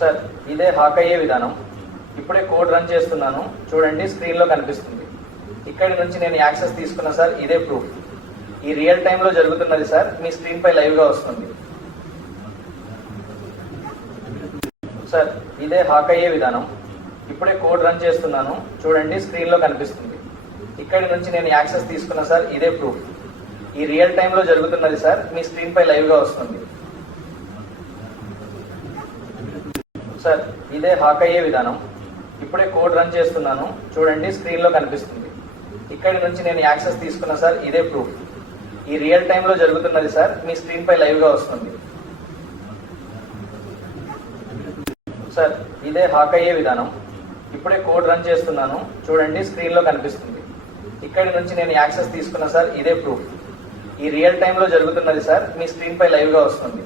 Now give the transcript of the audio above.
Sir ఇదే hack అయ్యే విధానం. ఇప్పుడే కోడ్ రన్ చేస్తున్నాను. చూడండి స్క్రీన్లో కనిపిస్తుంది. ఇక్కడి నుంచి నేను యాక్సెస్ తీసుకున్నా సార్ ఇదే ప్రూఫ్. ఈ రియల్ టైమ్లో జరుగుతున్నది సార్ మీ స్క్రీన్ పై లైవ్గా వస్తుంది. సార్ ఇదే హాక్ అయ్యే విధానం. ఇప్పుడే కోడ్ రన్ చేస్తున్నాను. చూడండి స్క్రీన్లో కనిపిస్తుంది. ఇక్కడి నుంచి నేను యాక్సెస్ తీసుకున్నా సార్ ఇదే ప్రూఫ్. ఈ రియల్ టైమ్లో జరుగుతున్నది సార్ మీ స్క్రీన్ పై లైవ్గా వస్తుంది. సార్ ఇదే హాక్ అయ్యే విధానం. ఇప్పుడే కోడ్ రన్ చేస్తున్నాను. చూడండి స్క్రీన్లో కనిపిస్తుంది. ఇక్కడి నుంచి నేను యాక్సెస్ తీసుకున్నా సార్ ఇదే ప్రూఫ్ ఈ రియల్ టైంలో జరుగుతున్నది సార్ మీ స్క్రీన్ పై లైవ్గా వస్తుంది. సార్ ఇదే హాక్ అయ్యే విధానం. ఇప్పుడే కోడ్ రన్ చేస్తున్నాను. చూడండి స్క్రీన్లో కనిపిస్తుంది. ఇక్కడి నుంచి నేను యాక్సెస్ తీసుకున్నా సార్ ఇదే ప్రూఫ్ ఈ రియల్ టైంలో జరుగుతున్నది సార్ మీ స్క్రీన్ పై లైవ్గా వస్తుంది.